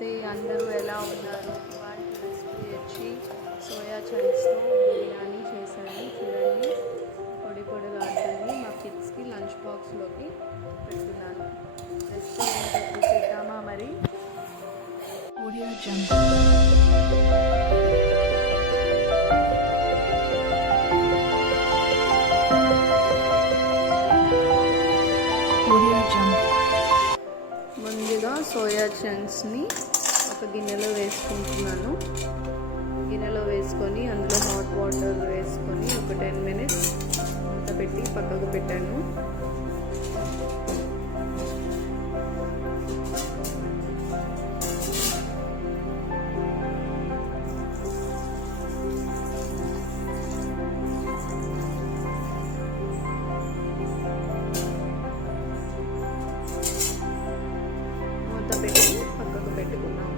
నమస్తే, అందరూ ఎలా ఉన్నారు? ఇవాళ రెసిపీ వచ్చి సోయా చంక్స్తో బిర్యానీ చేశాను. చూడండి, పొడి పొడిలాడుతుంది. మా కిడ్స్కి లంచ్ బాక్స్లోకి పెడుతున్నాను. రెసిపీ ఏంటో చూసేద్దామా మరి? Audio jump. ముందుగా సోయా చంక్స్ని ఒక గిన్నెలో వేసుకుంటున్నాను. గిన్నెలో వేసుకొని అందులో హాట్ వాటర్ వేసుకొని ఒక 10 minutes మూత పెట్టి పక్కకు పెట్టాను. పక్కకు పెట్టుకున్నాము.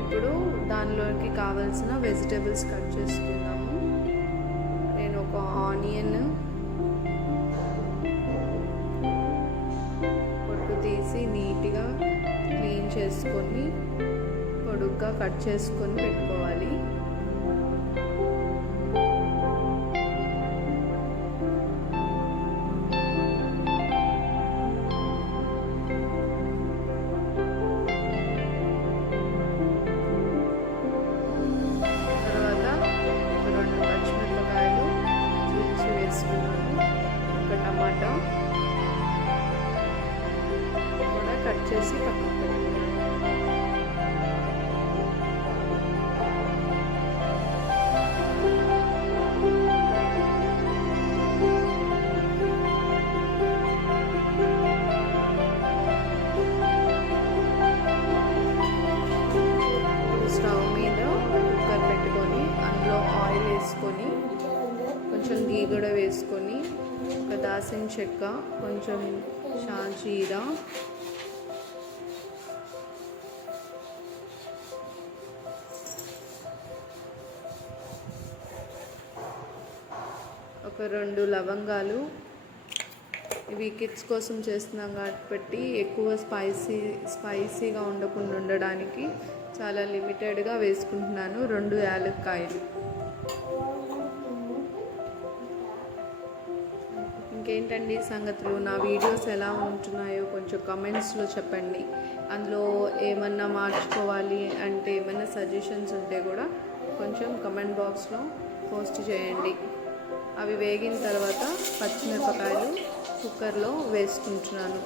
ఇప్పుడు దానిలోకి కావాల్సిన వెజిటేబుల్స్ కట్ చేసుకున్నాము. నేను ఒక ఆనియన్ పొట్టు తీసి నీట్గా క్లీన్ చేసుకొని పొడుగ్గా కట్ చేసుకొని పెట్టుకోవాలి. టమాటా కూడా కట్ చేసి పక్కకు పెట్టుకున్నాను. స్టవ్ మీద కుక్కర్ పెట్టుకొని అందులో ఆయిల్ వేసుకొని కొంచెం గీ కూడా వేసుకొని ఒక దాల్చిన చెక్క, కొంచెం షాజీరా, ఒక 2 లవంగాలు. ఇవి కిడ్స్ కోసం చేస్తున్నాం కాబట్టి ఎక్కువ స్పైసీగా ఉండడానికి చాలా లిమిటెడ్గా వేసుకుంటున్నాను. 2 యాలక్కాయలు. ఇంకేంటండి సంగతులు? నా వీడియోస్ ఎలా ఉంటున్నాయో కొంచెం కమెంట్స్లో చెప్పండి. అందులో ఏమన్నా మార్చుకోవాలి అంటే ఏమన్నా సజెషన్స్ ఉంటే కూడా కొంచెం కమెంట్ బాక్స్లో పోస్ట్ చేయండి. అవి వేగిన తర్వాత పచ్చిమిరపకాయలు కుక్కర్లో వేసుకుంటున్నాను.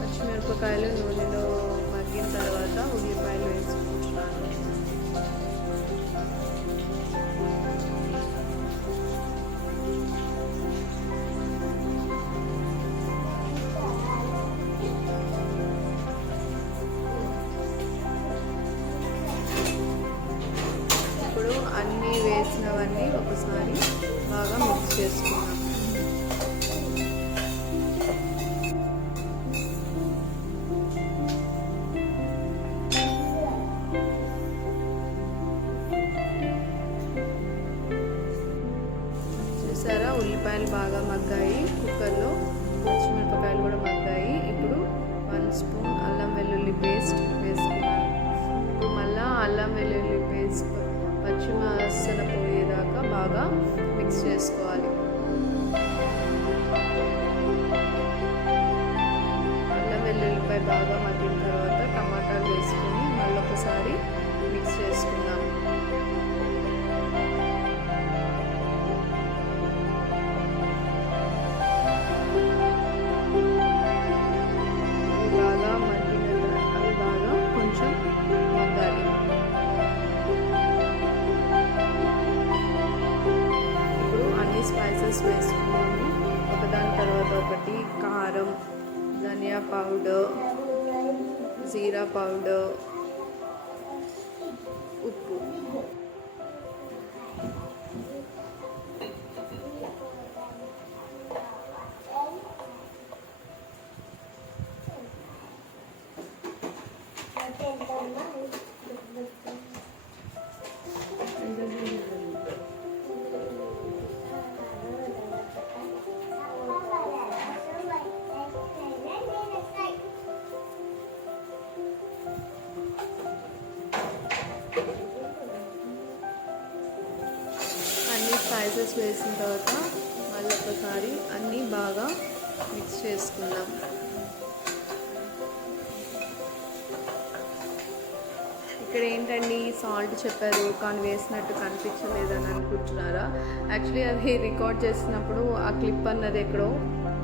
పచ్చిమిరపకాయలు నూనెలో మగ్గిన తర్వాత ఉల్లిపాయలు వేసుకుంటున్నాను. ఇప్పుడు అన్నీ వేసినవన్నీ ఒకసారి బాగా మిక్స్ చేసుకున్నాను. చూసారా, ఉల్లిపాయలు బాగా మగ్గాయి. కుక్కర్లో పచ్చిమిరపకాయలు కూడా మగ్గాయి. ఇప్పుడు 1 స్పూన్ అల్లం వెల్లుల్లి పేస్ట్ వేసుకున్నాను. ఇప్పుడు మళ్ళీ అల్లం వెల్లుల్లి పేస్ట్ పచ్చివాసన పోయేదాకా బాగా మిక్స్ చేసుకోవాలి. అల్లం వెల్లుల్లిపాయ బాగా మగ్గిన తర్వాత టమాటాలు వేసుకొని మళ్ళీ ఒకసారి మిక్స్ చేసుకున్నాము. స్పైసెస్ వేసుకున్నాము ఒకదాని తర్వాత ఒకటి. కారం, ధనియా పౌడర్, జీరా పౌడర్, ఉప్పు. స్పైసెస్ వేసిన తర్వాత మళ్ళీ ఒకసారి అన్నీ బాగా మిక్స్ చేసుకుందాం. ఇక్కడ ఏంటండి సాల్ట్ చెప్పారు కానీ వేసినట్టు కనిపించలేదని అనుకుంటున్నారా? యాక్చువల్లీ అది రికార్డ్ చేసినప్పుడు ఆ క్లిప్ అన్నది ఎక్కడో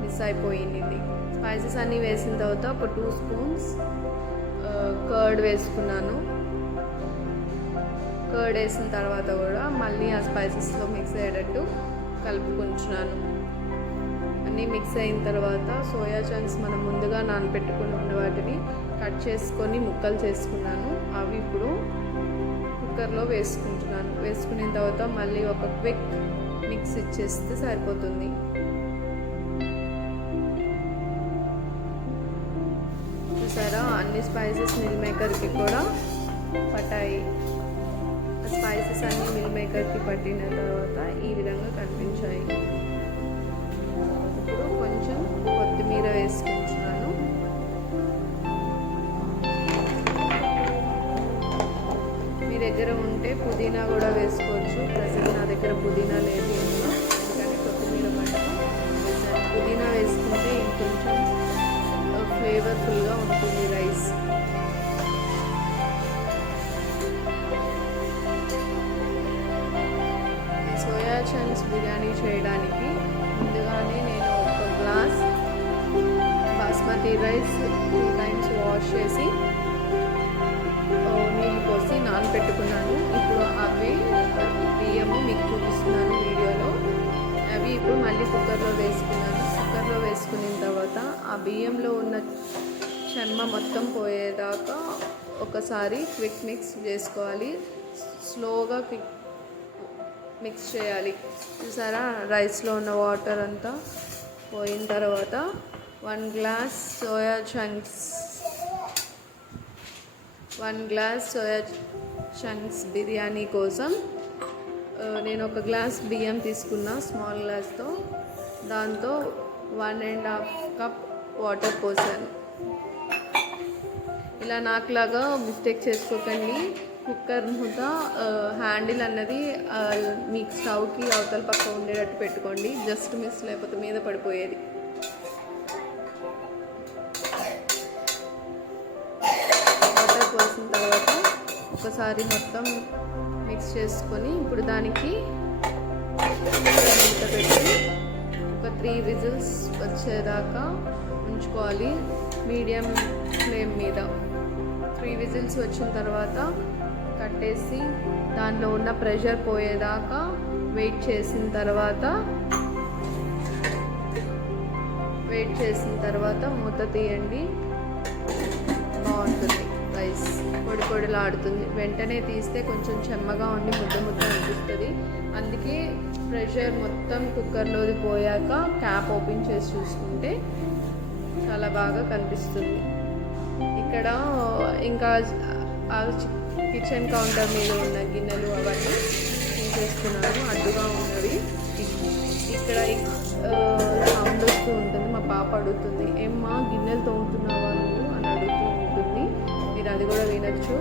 మిస్ అయిపోయింది. స్పైసెస్ అన్నీ వేసిన తర్వాత ఒక 2 స్పూన్స్ కర్డ్ వేసుకున్నాను. కర్డ్ వేసిన తర్వాత కూడా మళ్ళీ ఆ స్పైసెస్లో మిక్స్ అయ్యేటట్టు కలుపుకుంటున్నాను. అన్నీ మిక్స్ అయిన తర్వాత సోయా చంక్స్ మనం ముందుగా నానబెట్టుకుని ఉన్న వాటిని కట్ చేసుకొని ముక్కలు చేసుకున్నాను. అవి ఇప్పుడు కుక్కర్లో వేసుకుంటున్నాను. వేసుకున్న తర్వాత మళ్ళీ ఒక క్విక్ మిక్స్ ఇచ్చేస్తే సరిపోతుంది. చూసారా, అన్ని స్పైసెస్ మిల్ మేకర్కి కూడా పట్టాయి. స్పైసెస్ అన్నీ మిల్ మేకర్కి పట్టిన తర్వాత ఈ విధంగా కనిపించాయి. ఇప్పుడు కొంచెం కొత్తిమీర వేసుకుంటున్నాను. మీ దగ్గర ఉంటే పుదీనా కూడా వేసుకోవచ్చు. ప్రజెంట్ నా దగ్గర పుదీనా లేదు ఇందులో, కానీ కొత్తిమీర మటుకు వేసాను. పుదీనా వేసుకుంటే ఇంకొంచెం ఫ్లేవర్ఫుల్గా ఉంటుంది రైస్. సోయా చంక్స్ బిర్యానీ చేయడానికి ముందుగానే నేను ఒక glass basmati rice 2 times wash చేసి నీళ్ళు పోసి నానబెట్టుకున్నాను. ఇప్పుడు అవి బియ్యము మీకు చూపిస్తున్నాను వీడియోలో. అవి ఇప్పుడు మళ్ళీ కుక్కర్లో వేసుకున్నాను. కుక్కర్లో వేసుకున్న తర్వాత ఆ బియ్యంలో ఉన్న చెమ్మ మొత్తం పోయేదాకా ఒకసారి క్విక్ మిక్స్ చేసుకోవాలి. స్లోగా క్విక్ మిక్స్ చేయాలి. చూసారా, రైస్లో ఉన్న వాటర్ అంతా పోయిన తర్వాత 1 గ్లాస్ సోయా చంక్స్ బిర్యానీ కోసం నేను ఒక గ్లాస్ బియ్యం తీసుకున్నా స్మాల్ గ్లాస్తో. దాంతో 1.5 కప్ వాటర్ పోసాను. ఇలా నాకులాగా మిస్టేక్ చేసుకోకండి. కుక్కర్ మూత హ్యాండిల్ అన్నది మీకు స్టవ్కి అవతల పక్క ఉండేటట్టు పెట్టుకోండి. జస్ట్ మిస్ లేకపోతే మీద పడిపోయేది. వాటర్ పోసిన తర్వాత ఒకసారి మొత్తం మిక్స్ చేసుకొని ఇప్పుడు దానికి మూత పెట్టి ఒక 3 విజిల్స్ వచ్చేదాకా ఉంచుకోవాలి మీడియం ఫ్లేమ్ మీద. 3 విజిల్స్ వచ్చిన తర్వాత కట్టేసి దాంట్లో ఉన్న ప్రెషర్ పోయేదాకా వెయిట్ చేసిన తర్వాత మూత తీయండి. బాగుంటుంది రైస్, పొడి పొడిలాడుతుంది. వెంటనే తీస్తే కొంచెం చెమ్మగా ఉండి ముద్ద అనిపిస్తుంది. అందుకే ప్రెషర్ మొత్తం కుక్కర్లోది పోయాక క్యాప్ ఓపెన్ చేసి చూసుకుంటే చాలా బాగా కనిపిస్తుంది. ఇక్కడ ఇంకా కిచెన్ కౌంటర్ మీద ఉన్న గిన్నెలు అవన్నీ తీసేస్తున్నాను, అడ్డుగా ఉన్నవి. ఇక్కడ సౌండ్ వస్తూ ఉంటుంది. మా పాప అడుగుతుంది, ఏమ్మా గిన్నెలు తోముతున్నావా నువ్వు అని అడుగుతూ ఉంటుంది. మీరు అది కూడా వినొచ్చు.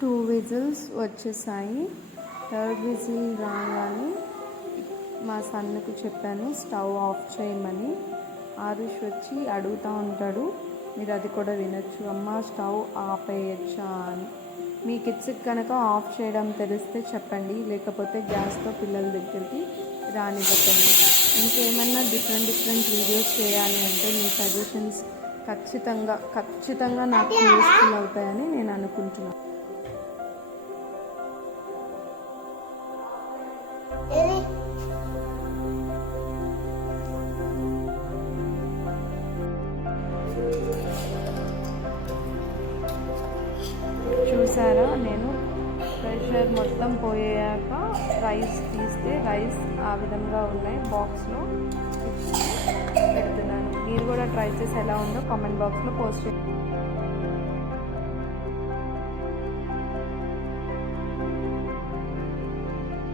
టూ విజిల్స్ వచ్చేసాయి. థర్డ్ విజిల్ రాగానే మా సన్నుకు చెప్పాను స్టవ్ ఆఫ్ చేయమని. ఆరుష్ వచ్చి అడుగుతూ ఉంటాడు, మీరు అది కూడా వినొచ్చు, అమ్మ స్టవ్ ఆపేయచ్చా అని. మీ కిడ్స్కి కనుక ఆఫ్ చేయడం తెలిస్తే చెప్పండి, లేకపోతే గ్యాస్తో పిల్లల దగ్గరికి రానివ్వకండి. ఇంకేమన్నా డిఫరెంట్ వీడియోస్ చేయాలి అంటే మీ సజెషన్స్ ఖచ్చితంగా నాకు యూస్ఫుల్ అవుతాయని నేను అనుకుంటున్నాను. చూసారా, నేను ప్రెషర్ మొత్తం పోయాక రైస్ తీస్తే రైస్ ఆ విధంగా ఉన్నాయి. బాక్స్లో పెడుతున్నాను. మీరు కూడా ట్రై చేసి ఎలా ఉందో కామెంట్ బాక్స్లో పోస్ట్ చేయండి.